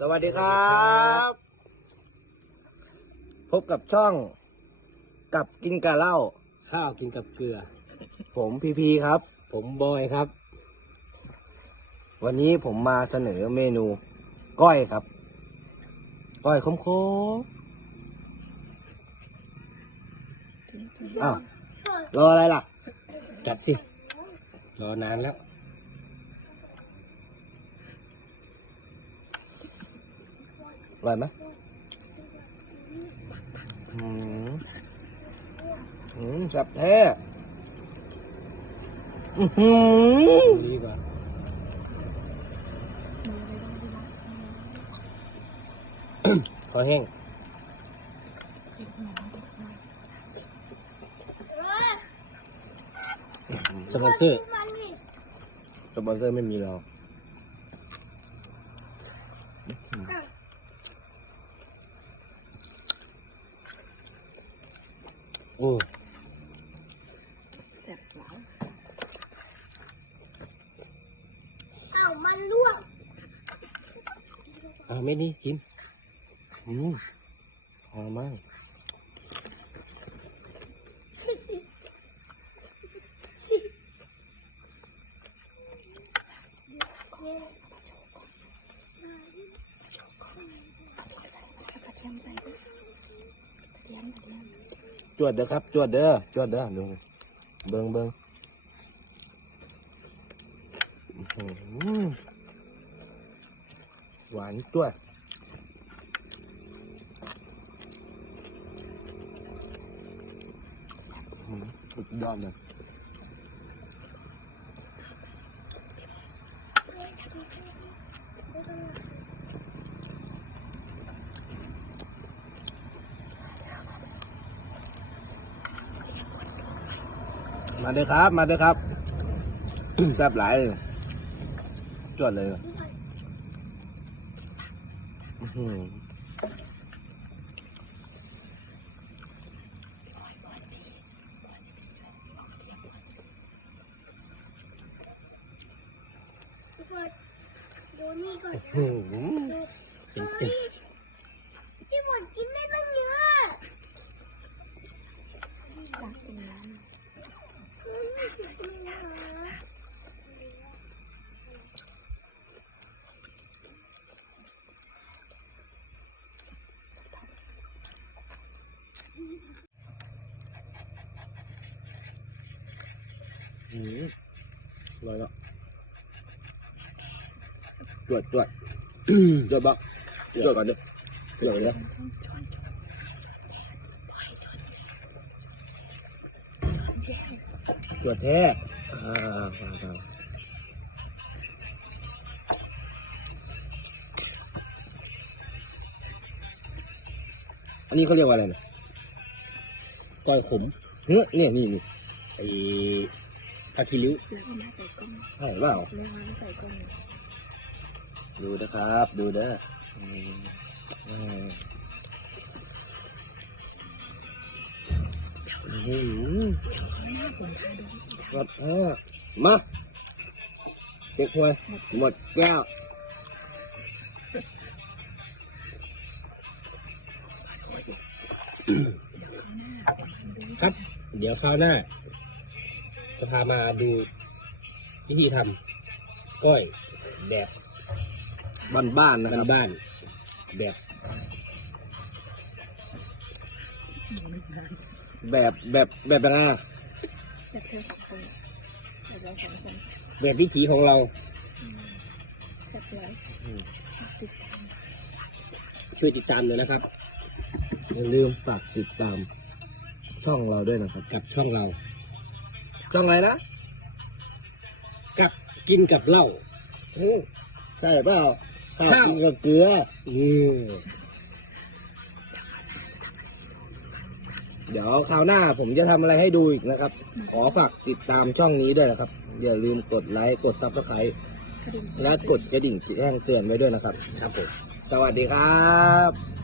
สวัสดีครับ พบกับช่องกับกินกะเหล้าข้าวกินกับเกลือ ผมพีพีครับ ผมบอยครับ วันนี้ผมมาเสนอเมนูก้อยครับ ก้อยคมโคอ้าวรออะไรล่ะ จัดสิ รอนานแล้ว ร่อยไหมอืมอืมแซ่บแท้อือหือดีกว่าขอแห้งสปอนเซอร์สปอนเซอร์ไม่มีหร อกโอ้อ้าวมันร่วงเอาไม่นี่กินอืมหอมมาก จวดเด้อครับ จวดเด้อจวดเด้อดูเบิงเบิ้งหวานจวดอุดยอดเลย มาเด้อครับ มาเด้อครับแซ่บหลายเลยจวดเลยอื้อหือดูนี่ก่อนอื้อหือดูเป็นดู ติ นี่ที่หมดกินได้ตั้งเยอะ อืมอร่อยแล้วจวดจวดจวดบักจวดก่อนเด้อจวดก่อนเด้อจวดแท้อ่าฟังฟังอันนี้เขาเรียกว่าอะไรนะก้อยขมเนื้อเนี่ยนี่นี่ไอ้ คาคิริใช่เปล่าเนื้อใส่ก้นดูนะครับ ดูเด้ออืมอืมอื้อหือครับอ่ามาเจ็กหวยหมดแก้วครับ เดี๋ยวคราวหน้า จะพามาดูวิธีทำก้อยแบบบ้านๆนะครับบ้านๆแบบแบบแบบแบบอะไรนะแต่เธอสองคนแต่เราสองคนแบบวิถีของเราแซ่บแล้วติดตามช่วยติดตามเลยนะครับ อย่าลืมฝากติดตามช่องเราด้วยนะครับ กับช่องเรา ช่องอะไรนะกับกินกับเหล้าอืมใช่เปล่าข้าวข้าวกินกับเกลืออืมเดี๋ยวคราวหน้าผมจะทำอะไรให้ดูอีกนะครับ ขอฝากติดตามช่องนี้ด้วยนะครับ อย่าลืมกดไลค์กดซับสไครต์กระดิ่งและกดกระดิ่งแจ้งเตือนไว้ด้วยนะครับ ครับผมสวัสดีครับ